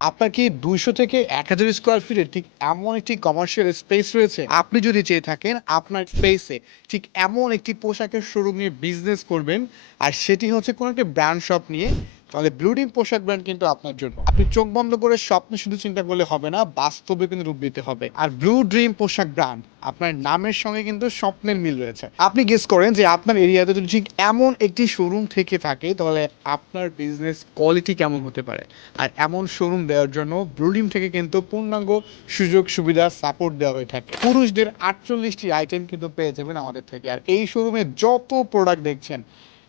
আপনার কি ২০০ থেকে ১,০০০ স্কোয়ার ফিটের ঠিক এমন একটি কমার্শিয়াল স্পেস রয়েছে? আপনি যদি চেয়ে থাকেন আপনার স্পেসে ঠিক এমন একটি পোশাকের শোরুম নিয়ে বিজনেস করবেন, আর সেটি হচ্ছে কোনো একটা ব্র্যান্ড শপ নিয়ে, তাহলে ব্লু ড্রিম পোশাক ব্র্যান্ড কিন্তু আপনার জন্য। আপনি চোখ বন্ধ করে স্বপ্নে শুধু চিন্তা করলে হবে না, বাস্তবে কিন্তু রূপ দিতে হবে। আর ব্লু ড্রিম পোশাক ব্র্যান্ড আপনার নামের সঙ্গে কিন্তু স্বপ্নের মিল রয়েছে। আপনি গেস করেন যে আপনার এরিয়াতে যদি ঠিক এমন একটি শোরুম থেকে থাকে, তাহলে আপনার বিজনেস কোয়ালিটি কেমন হতে পারে? আর এমন শোরুম দেওয়ার জন্য ব্লুডিম থেকে কিন্তু পূর্ণাঙ্গ সুযোগ সুবিধা সাপোর্ট দেওয়া হয়ে থাকে। পুরুষদের 48টি আইটেম কিন্তু পেয়ে যাবেন আমাদের থেকে। আর এই শোরুমে যত প্রোডাক্ট দেখছেন,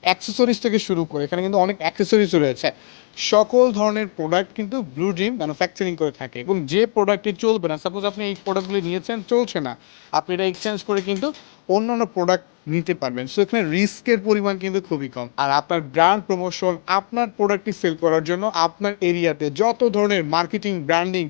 অ্যাক্সেসরিজ থেকে শুরু করে এখানে কিন্তু অনেক অ্যাক্সেসরিজ রয়েছে। সকল ধরনের প্রোডাক্ট কিন্তু ব্লু ড্রিম ম্যানুফ্যাকচারিং করে থাকে, এবং যে প্রোডাক্টটি চলবে না, সাপোজ আপনি এই প্রোডাক্টগুলি নিয়েছেন, চলছে না, আপনি এটা এক্সচেঞ্জ করে কিন্তু অন্যান্য প্রোডাক্ট নিতে পারবেন। সো এখানে রিস্কের পরিমাণ কিন্তু খুবই কম। আর আপনার ব্র্যান্ড প্রমোশন, আপনার প্রোডাক্টটি সেল করার জন্য আপনার এরিয়াতে যত ধরনের মার্কেটিং, ব্র্যান্ডিং,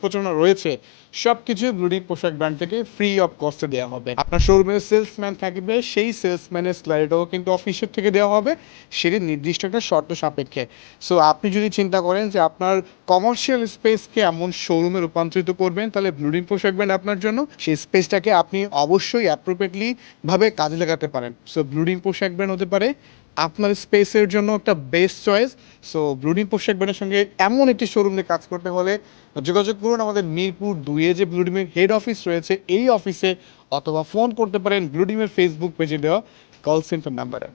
প্রচারণা রয়েছে, সব কিছু ব্লুডিং পোশাক ব্র্যান্ড থেকে ফ্রি অফ কস্টে দেওয়া হবে। আপনার শোরুমের সেলসম্যান থাকবে, সেই সেলসম্যানের স্যালারিটাও কিন্তু অফিসের থেকে দেওয়া হবে, সেটি নির্দিষ্ট একটা শর্ত সাপেক্ষে। সো আপনি যদি চিন্তা করেন যে আপনার কমার্শিয়াল স্পেসকে এমন শোরুমে রূপান্তরিত করবেন, তাহলে ব্লুডিং পোশাক ব্র্যান্ড আপনার জন্য। সেই স্পেসটাকে আপনি অবশ্যই অ্যাপ্রোপ্রিয়েটলি ভাবে কাজে লাগাতে পারেন। সো ব্লুডিং পোশাক ব্র্যান্ড হতে পারে আপনার স্পেসের জন্য একটা বেস্ট চয়েস। সো ব্লুডিং পোশাক ব্র্যান্ডের সঙ্গে এমন একটি শোরুম নিয়ে কাজ করতে হলে যোগাযোগ করুন আমাদের মিরপুর 2-এ যে ব্লুডিমের হেড অফিস রয়েছে, এই অফিসে, অথবা ফোন করতে পারেন ব্লুডিমের ফেসবুক পেজে দেওয়া কল সেন্টার নাম্বারে।